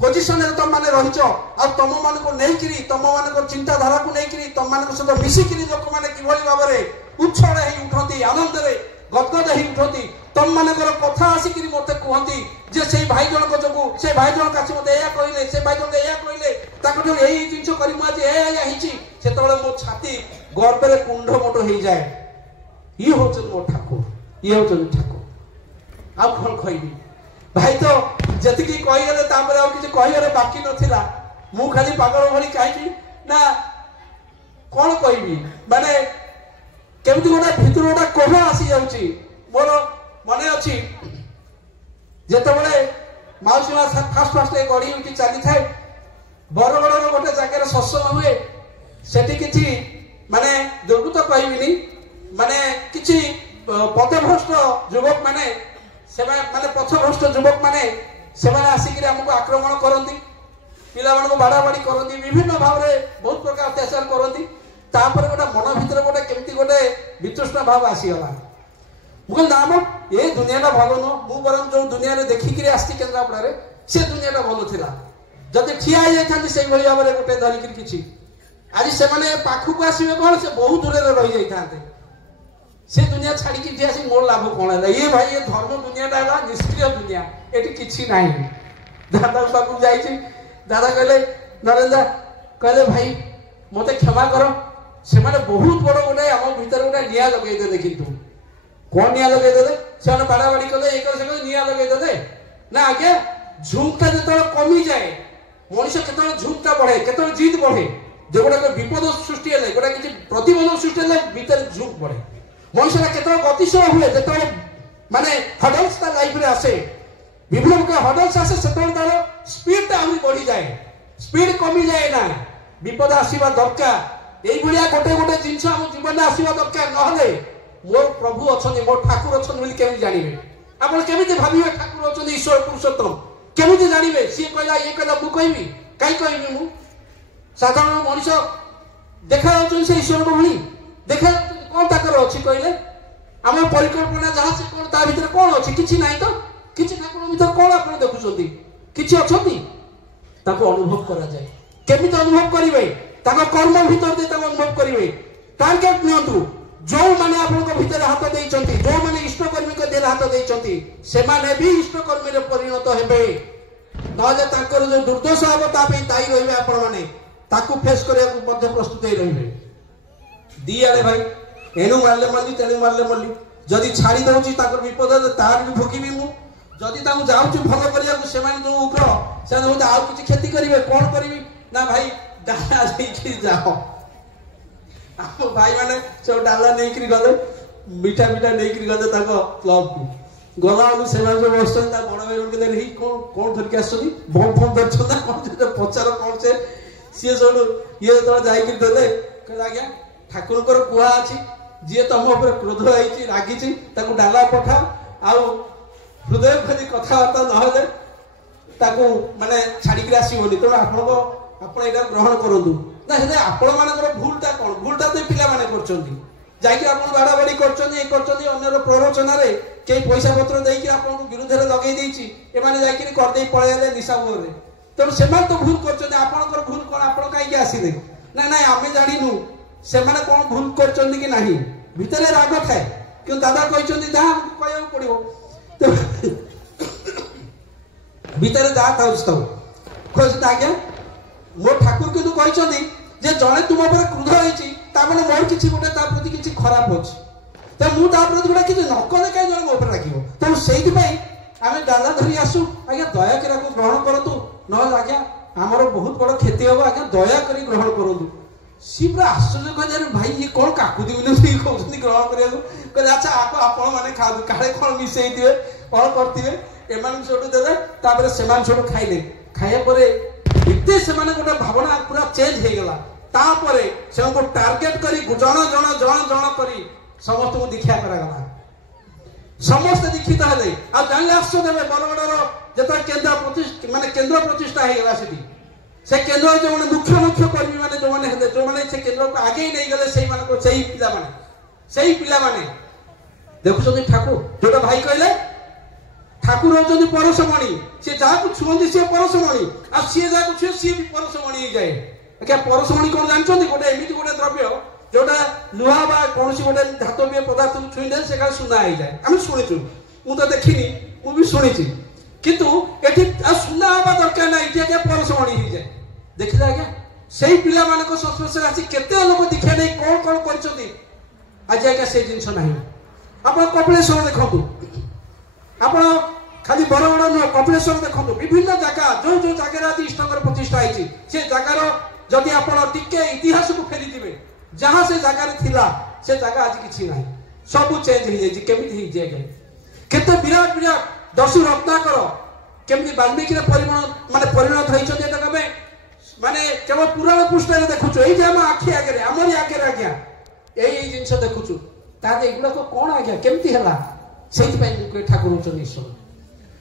पोजीशन रे तम माने रहिचो आ तम मान को नै करी तम मान को चिंता धारा को नै करी तम मान को सहित मिसी करी लोक माने किभली भाबरे उछळ हेई उठंती आनंद रे गदगद हेई उठंती तम मान को कथा आसी करी मते कहंती जे से भाई जन को जगु से भाई जन काची मते एया कहिले से भाई जन एया कहिले ताको जो एई जिंस करी मु आज एया हिची सेतोळे मो छाती गर्व रे कुंड मोटो हेई जाय ई होचन मो ठाकुर ई होचन ठाकुर आ कोन कहिबी भाई तो जतिकी कहिगले तापर आ किछ कहिगले बाकी नथिला मु खाली पागल भली काहेकी ना कोन कहिबी माने केमती गोटा भितर गोटा कोह आसी जाउची मोर मने अछि जेतबेले माउसी मा फास्ट फास्ट ए गड़ी उठी चली थाए बरगड़ गोटे जगह सत्संग हुए सेठी किछि माने दुर्गुत कहिबिनी माने किछि पथभ्रष्ट युवक माने सेमा माने पथभ्रष्ट युवक माने सेमाने आसिकरी हमको आक्रमण करंती पिला मानको बाड़ा बाड़ी करंती विभिन्न भाव रे बहुत प्रकार अत्याचार करंती तापर गोटा मन भीतर गोटे केमती गोटे वितृष्ण भाव आसी गला मुगल नाम ए दुनियाटा भलो न मु बरम जो दुनिया रे देखि करी आस्ति केंद्रापड़ा रे से दुनियाटा भलो थिला जदि ठिया जाय थांती सेई भली भाबरे गोटे धरि करी किछि आज से माने पाखु को आसीबे कोन से बहुत दूर रे रहि जाय थांते से दुनिया छाड़ी की आसी मोर लाभ कोन है ये भाई ये धर्म दुनियाटा है निष्क्रिय दुनिया एटी किछि नाही दादा बाबू जाई छी दादा कहले नरेंद्र कहले भाई मते क्षमा करो से माने बहुत बड़ गोटे हम भीतर गोटे निया लगै दे देखि तू कौन निया लगे दे से बाड़ा बाड़ी कले एक से निया लगे दे ना आगे झुंकटा जतले कमी जाए मनुष्य केतले झुंकटा बढ़े केतले जीत बढ़े जे गोटा विपद सृष्टि हेले गोटा किछि प्रतिबंध सृष्टि हेले भीतर झुंक बढ़े मनुष्य केतले गतिशील हुए जतले माने हडल्स ता लाइफ रे आसे विभिन्न के हडल्स आसे सेतले तार स्पीड ता आहुरी बढ़ी जाए स्पीड कमी जाए ना विपद आसीबा दरकार एई भलिया गोटे गोटे जिंस हम जीवन आसीबा दरकार नहले मोर प्रभु अछनी मोर ठाकुर अछनी बोली केमि जानिबे आपण केमिति भाबिबे ठाकुर अछनी ईश्वर पुरुषोत्तम केमिति जानिबे सी कहला ये कहला मु कहबी काई कहबी मु साधारण मनुष्य देखा जाउछन से ईश्वर को भली देखा कोन ताकर अछि कहले हमर परिकल्पना जहा से कोन ता भीतर कोन अछि किछि नाही तो किछि ठाकुर भीतर कोन आपण देखुछथि किछि अछथि ताको अनुभव करा जाय केमिति अनुभव करिवे ताको कर्म भीतर दे ताको अनुभव करिवे टारगेट नियंतु जो माने आपन भीतर हाथ देइचंती जो माने इष्टकर्मी को देर हाथ देइचंती से माने भी इष्टकर्मी रे परिणत हेबे नले ताकर जो दुर्दशा हबो ता पे ताई रहिबे आपन माने ताकू फेस करे मध्य प्रस्तुत हे रहिबे दी आले भाई एनु मारले मल्ली तेनु मारले मल्ली जदी छाड़ी दउची ताकर विपद तार भी भोगिबी मु जदी तामु जाउची भलो करिया को से माने जो उग्र से होता आ किछि खेती करिवे कोन करिवि ना भाई डाला देकी जाओ आप भाई माने सब डाला नहीं करी गले मीठा मीठा नहीं करी गले ताको क्लब को गला को सेना जो बसन ता बड़ भाई उनके देली कोन कोन धर के आसनी बम बम दर्छ ना कोन जे पचार कोन से सी सोडू ये तो जाई करी देले कहला गया ठाकुर को कुआ अछि जे तम ऊपर क्रोध आइछि रागिछि ताको डाला पठा आ हृदय खदी कथा वार्ता न होले ताको माने छाडी के आसीबोनी तो आपण को आपण एटा ग्रहण करंतु ना हे आपण मानकर भूलटा कोन भूलटा तो पिला माने करचंती जाई कि आपण बाड़ा बाड़ी करचंती ए करचंती अन्यर प्ररोचना रे के पैसा पत्र देई कि आपण को विरुद्ध रे लगेई देइछि ए माने जाई कि कर देई पळेले निशा रे तो सेमान तो भूल करचंती आपणकर भूल कोन आपण काई के आसीले ना ना आमे जानिनु से माने कोन भूल करचंती कि नाही भितरे राग थाए कि दादा कहचंती जा कहया पड़िबो तो भितरे जा थाउस तो खोज आज्ञा मो ठाकुर किंतु कहचंती जे जणे तुम ऊपर क्रोध होइछि ता माने मोर किछि गोटे ता प्रति किछि खराब होछि त मु ता प्रति गोटे किछि नकले काई जणे मो ऊपर राखिबो त सेहि पई आमे डाला धरि आसु आज्ञा दया करा को ग्रहण करतु न आज्ञा हमरो बहुत बड़ क्षति होबो आज्ञा दया करी ग्रहण करतु सी पूरा आश्चर्य कहले भाई ये कोन काकुदी बिले कहउछनी ग्रहण करिया कहले अच्छा आपण माने खाउ काळे कोन मिसई दिवे कोन करतिवे एमान छोटू देले तापर सेमान छोटू खाइले खाया परे एते से माने गोटे भावना पूरा चेंज हो गला तापरे से को टारगेट करी जण जण जण जण करी समस्त को दीक्षा करा गला समस्त दीक्षित हेले आ जानले आसो देबे बरगडर जेता केंद्र प्रतिष्ठा माने केंद्र प्रतिष्ठा हो गला सेठी से केंद्र जो माने मुख्य कर्मी माने जो माने हेले जो माने से केंद्र को आगे ही नहीं गले सही माने को सही पिला माने देखुछथि ठाकुर जोटा भाई कहले ठाकुर होचंदी परसमणि से जाको छुंदी से परसमणि आ से जाको छुए से भी परसमणि हो जाए क्या परसमणि कोन जानछथि गोटे एमिति गोटे द्रव्य जोटा लुहा बा कोनसी गोटे धातव्य पदार्थ छुई दे से का सुना हो जाए हम सुनिछु मु तो देखिनी मु भी सुनिछि किंतु एठी सुना हवा दरकार नाही जे के परसमणि हो जाए देखिला क्या सही पिला माने को संस्पर्श राशि केते लोक दिखे नै कोन कोन करछथि आज का से जिंस नाही आपण कपिलेश्वर देखंतु आपण खाली बरगड़ नुह कपिलेश्वर देखो विभिन्न जगह जो जो जगह आज इष्टर प्रतिष्ठा होती से जगार जदि आप इतिहास को फेरी दिवे जहां से जगह थिला से जगह आज किसी ना सब चेंज हो जाए केमी केते विराट विराट दस्यु रत्नाकर केमी वाल्मीकि परिणत होते माने केवल पुराण पृष्ठ देखुचु ये आम आखि आगे आमरी आगे आज्ञा यही जिनस देखुचु तार एगुड़ा कौन आज्ञा केमती है ठाकुर होचन ईश्वर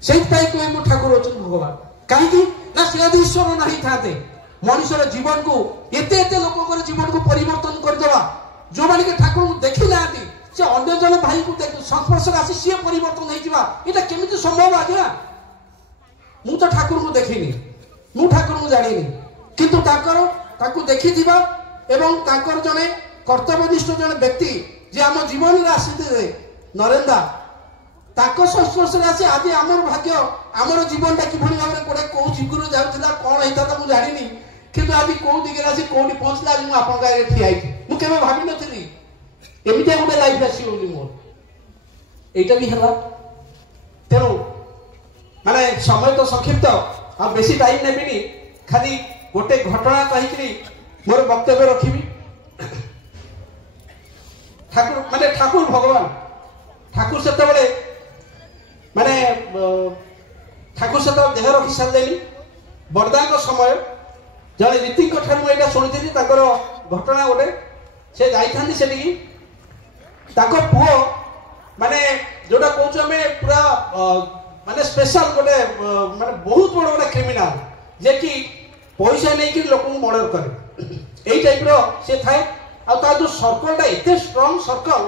से ठाकुर होचन भगवान कहीं ना से ईश्वर नहीं था मनुष्यर जीवन को एते लोक जीवन को परिवर्तन करदेवा जो माने ठाकुर को देखी ना से अन्य जन भाई को संस्पर्श आसी सी परिवर्तन होता केमी संभव आज्ञा मु तो ठाकुर को देखनी मु ठाकुर को जानी किंतु ताको देखी एवं ताकर जने कर्तव्यनिष्ठ जने व्यक्ति जे आम जीवन में आसी नरेंद्र ताको संस्पर्श आसी आज आमर भाग्य आमर जीवनटा किभली भाव में कोड़े कौ दिगुरु जाउथिला कोन हेता मु जानिनी किंतु आज कौ दिगरे आसी कोडी पहुंचला आज मु आपन गाय ठिया आइछि मु केबे भाबी नथिली एमिते गोटे लाइफ आसी ओली मोर एटा भी हला तेरो माने समय तो संक्षिप्त आ बेसी टाइम नेबिनी खाली गोटे घटना कहिकरी मोर वक्तव्य रखिबी ठाकुर माने ठाकुर भगवान ठाकुर से माने ठाकुर से देह रखी सारे बरदान समय जड़े रीति मुझे शुणी घटना गोटे से जाती पुओ माने जोटा कौच आम पूरा माने स्पेशल गोटे माने बहुत बड़ गोटे क्रिमिनाल जे कि पैसा नहीं लोक मर्डर करे यही टाइप से थाए आ जो सर्कलटा एत स्ट्रंग सर्कल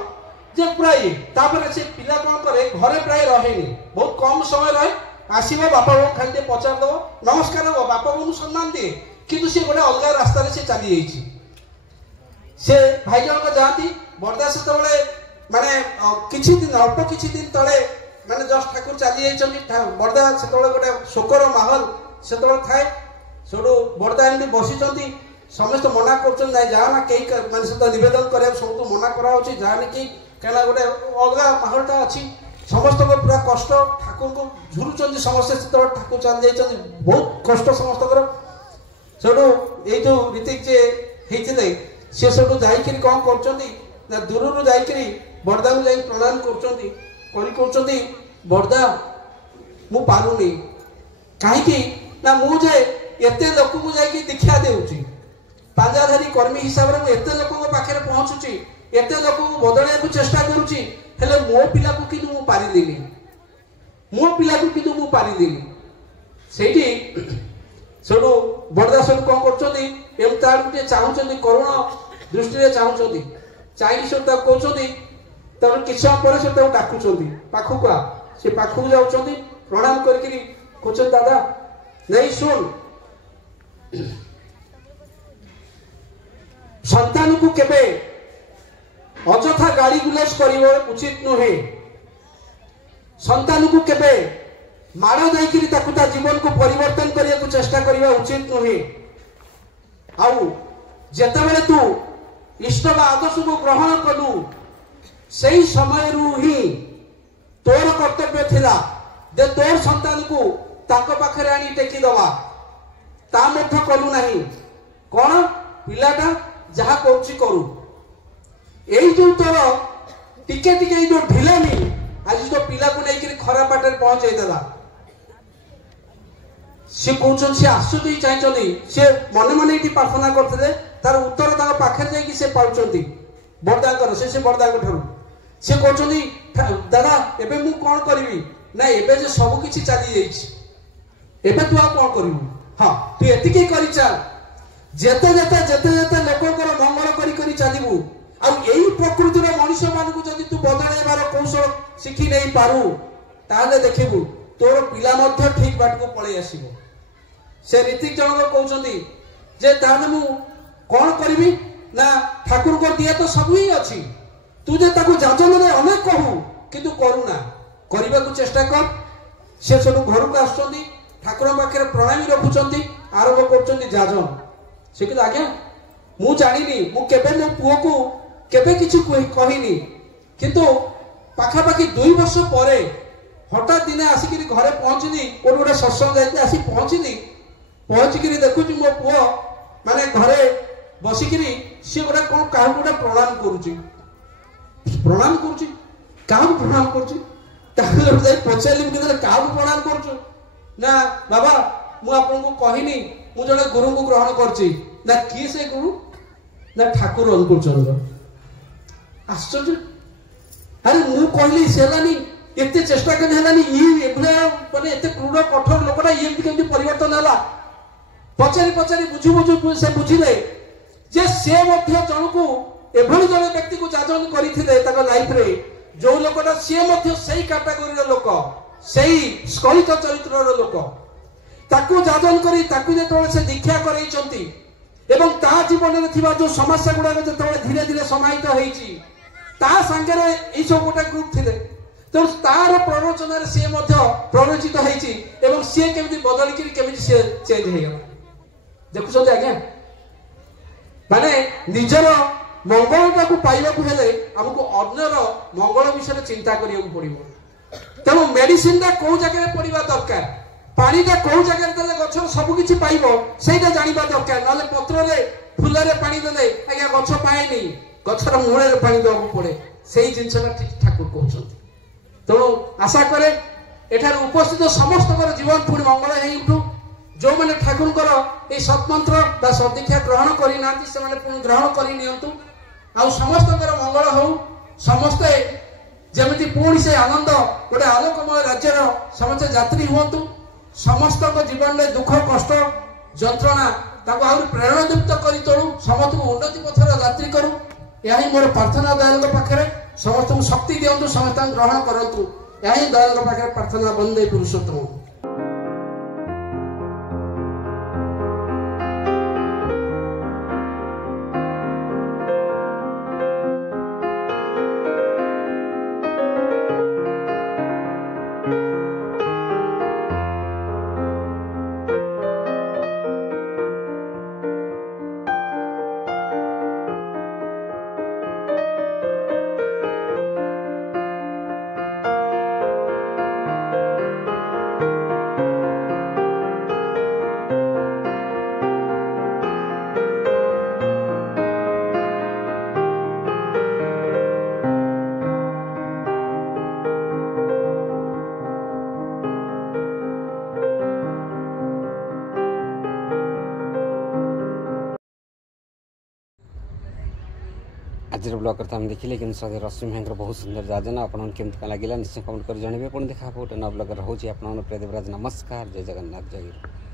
जे पूरा ये तापर से पिला कौन करे घरे प्राय रहेनी बहुत कम समय रहे आसब बापा बो खाली पचार दब नमस्कार हम बापा बो सम्मान दिए किंतु सी गोटे अलग रास्ता से चली जाइए से भाई जनक जाती बरदा से माने किछि दिन अल्प किछि दिन तले माने जस्ट ठाकुर चली जाइए बरदा से गोटे शोकर माहौल से थाए सेठू बरदा एमती बसी समस्त मना कर जाना कई मान सहित नवेदन कर सब मना कराऊँच जाने कहीं कहना गोटे अलग माहौलटा अच्छी समस्त को पूरा कष्ट ठाकुर को झुरुचंद समस्त ठाकुर चली जाइए बहुत कष्ट समस्त सेठू ये जो रीतिक जे होते सी सब जाकर कौन कर दूर जाकरी बरदा को जाई प्रणाम कर बरदा मु पारुनी कहीं ना मुझे एत लोक को जाकि दीक्षा देउची पांजाधारी कर्मी हिसाब से एत लोक पाखे पहुँचुची एत लोक को बदलैया चेष्टा करुची हेले मो पिला को किंतु मु पारिलिनी मो पिला को किंतु मु पारिलिनी सेठी सेठू बरदा सब कौन कर चाहूँ करुण दृष्टि चाहूँ चाहिए सब कहते तर किसी समय पर से डाकुंट पाखक आ से पाखक जाऊँ प्रणाम कर दादा नहीं शुण संतान को केबे अजथा गाड़ी गुलास करने उचित नुहे संतान को केबे माड़ जा जीवन को परिवर्तन करने को चेष्टा करने उचित नुहे आउ जेतेबेले तू इष्ट आदर्श को ग्रहण कलु से समय ही तोर कर्तव्य थिला जे तोर संतान को ताको पाखरे आनी टेकी दवा ता मध्य कलु नहीं कौन पिलाटा जहा करुची करू यही जो तोर टिके टिके जो ढिलामी आज तो पिला को लेकर खराब बाटे पहुंचे देला सी कहउछन से आश्चर्य चाहिए से मन मन ये प्रार्थना करते तार उत्तर पाखे जाकि से पाउछंती बड़दांकर से बड़दांक ठारू से कहउछंती दादा एबे मु कोन करबी ना एबे जे सब किछि चली जाइछि एबे तू आ कोन करबू हां तू एतिकी करि चल जेते जेते जेते जेते लोककर मंगल करी करी चलिबू आ एई प्रकृतिर मनुष्य मानकु जदि तू बदलाइबार कौशल शिखि नै पारू ताले देखिबू तोर पिला मध्य ठीक बाट को पळै आसीबो से रीतिक जनक कहउछंती जे ताने मु कोन करबी ना ठाकुर को दिया तो सब ही अछि तू जे ताकू जाजन रे अनेक कहू किंतु करूना करबा को चेष्टा कर से सब घर को आछंती ठाकुर पाखे प्रणामी रखुचंती आरंभ करचंती जाजन से कि आज्ञा मु जानिनी मु केबे मो पुओ को केबे किछु कहिनी किंतु पाखा पाखी 2 वर्ष परे हठात दिने आसिक घरे पहुंचनी कोन गोटे सत्संग जाइते आसी पहुंचिक देखुची मो पुओ माने घरे बसिकी सी गोटे कौन क्या गोटे प्रणाम करुची क्या प्रणाम करुची पचारि क्या प्रणाम करुचु ना बाबा मु आपन को कहनी मु जड़े गुरु को ग्रहण करची ना किए से गुरु ना ठाकुर अंकुर चंद्र आश्चर्य अरे मु कहली सेलानी एते चेष्टा कर हेलानी ई माने एते क्रूर कठोर लोकटा ये केमती परिवर्तन हला पचारि पचारि बुझु बुझु से बुझिले जे से मध्य जनकू एभली जने व्यक्ति को जाजन करिथिले ताको लाइफ रे जो लोकटा से मध्य सही कैटेगरी रो लोक सही स्खलित चरित्र रो लोक ताकू जाजन करी ताकू जे से दीक्षा करैचंती एवं ता जीवन रे थिबा जो समस्या गुडा जे धीरे धीरे समाहित होईची ता संगे रे ई सब गोटे ग्रुप थिले तो तार प्ररोचन रे से मध्य प्ररोचित होईची एवं से केमिति बदली कि केमिति से चेंज हे गला देखुछन आज्ञा माने निजर मंगलटा को पाइबा को हेले हमको अन्यर मंगल विषय चिंता करिया को पड़िबो तेणु मेडिसिन दा को जगह रे पड़िबा दरकार पानीटा कौ जगह देले गछर सब किछि पाइबो सेटा जानिबा दरकार नले पत्र रे फूल रे पानी देले आज्ञा गछ पाएनी गछर मूळे रे पानी देबो पड़े सेही जिंसटा ठीक ठाकुर कहउछंती तेणु आशा करे एठार उपस्थित समस्त जीवन पुणी मंगल हेई उठू जो मैंने ठाकुर ये सत्मंत्र बा सदीक्षा ग्रहण करना से पुणी ग्रहण कर नियंतु आ समस्त मंगल हो समस्ते जमी पुणी से आनंद गोटे आलोकमय राज्यर समस्त यात्री हूँ समस्त जीवन में दुख कष्ट जंत्रणा आहरी प्रेरणायुक्त कर तोड़ू समस्त को उन्नति पथर यात्री करूँ यही मोर प्रार्थना दयाल पाखे समस्त को शक्ति दिंतु समस्त ग्रहण करूँ यही दयाल पाखे प्रार्थना बंदे पुरुषोत्तम। आज ब्लॉग करते हम देखिले कि सदर रश्मि भाई बहुत सुंदर जाजन आपन केमती लगे निश्चय कमेंट कर जानवे पुणी देखा गोटे नव ब्लॉग रोचे आप प्रिय देवराज नमस्कार जय जगन्नाथ जय गुरु।